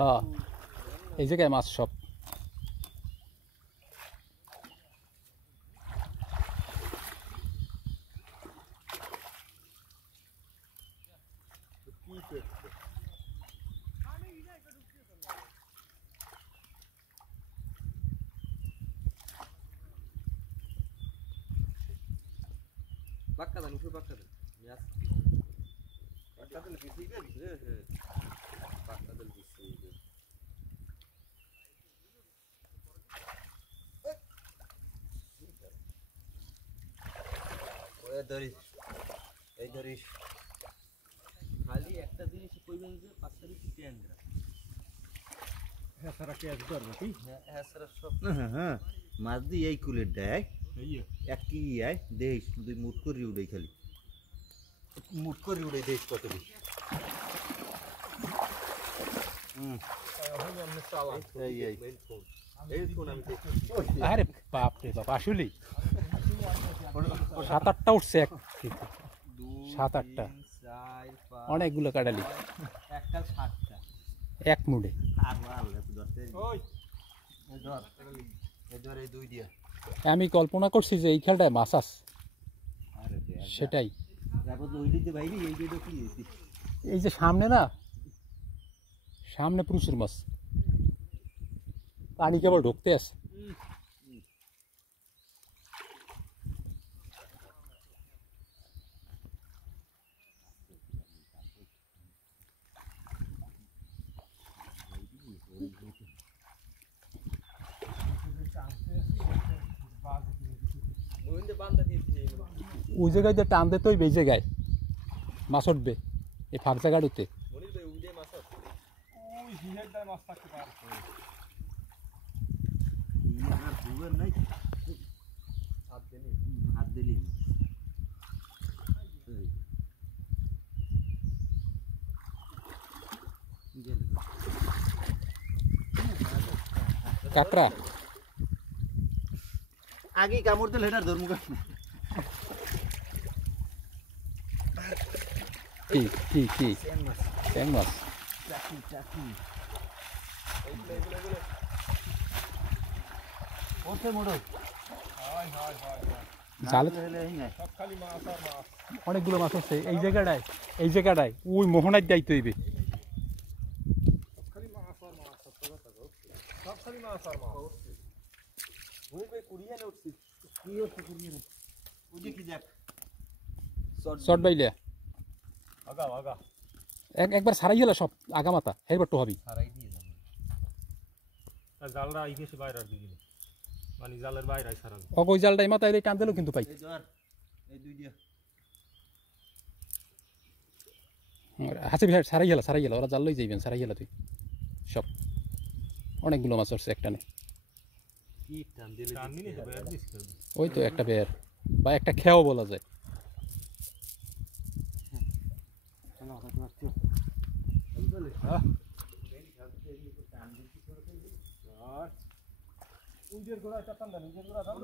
হ্যাঁ এই জায়গায় মাছ সব Bakkadan ufu bakkadan. Yaz. Bakkadan pisiydi. He. Bakkadan pisiydi. ওই ধরিস এই ধরিস খালি একটা জিনিস কইবেন যে পাঁচটা বেশি টেন্ডা হ্যাঁ সারা কে আজ ধরবে কি হ্যাঁ স্যার সব হ্যাঁ মাছ দিয়ে এই কুলের দেয় এই এক কি আয় দেশ দুই মুট করে উড়াই খালি মুট করে উড়াই দেশ কত বেশি আরে বাপ রে বাপ আসলেই 7-8টা উঠছে এক 7-8টা অনেকগুলো কাটালি একটা 7টা এক মুড়ে এই দুই দিয়া আমি কল্পনা করছি যে এই খেলটায় মাছ আছে সেটাই এই যে সামনে না সামনে প্রচুর মাছ পানি কেবল ঢুকতে আছে ওই জায়গায় যে টান দে তো ওই জায়গায় মাছ উঠবে এই ফাঁক জায়গাটাতে হাত দিলি কাঁকড়া আগে কামড় দিলে এটা ধর্ম কি ট্যাং মাছ জালে অনেকগুলো মাছ আছে এই জায়গাটায় ওই মোহনার দায়িত্ব হইবে শর্ট বাইলে একবার সারাই গেল সব আগামাতা হেরবার তো হবি জালটা এই বেশি বাইরে দিকে মানে জালের বাইরে সারা ওই জালটাই মাথায় টান দিলেও কিন্তু পাই হাসি ভাই সারাই গেল ওরা জাল লই যাইবেন সারাই গেল তুই সব অনেকগুলো মাছ উঠছে একটা নেই ওই তো একটা বের বা একটা খেয়াও বলা যায় নিজের গোড়া একটা টান নিজের গোড়া দাও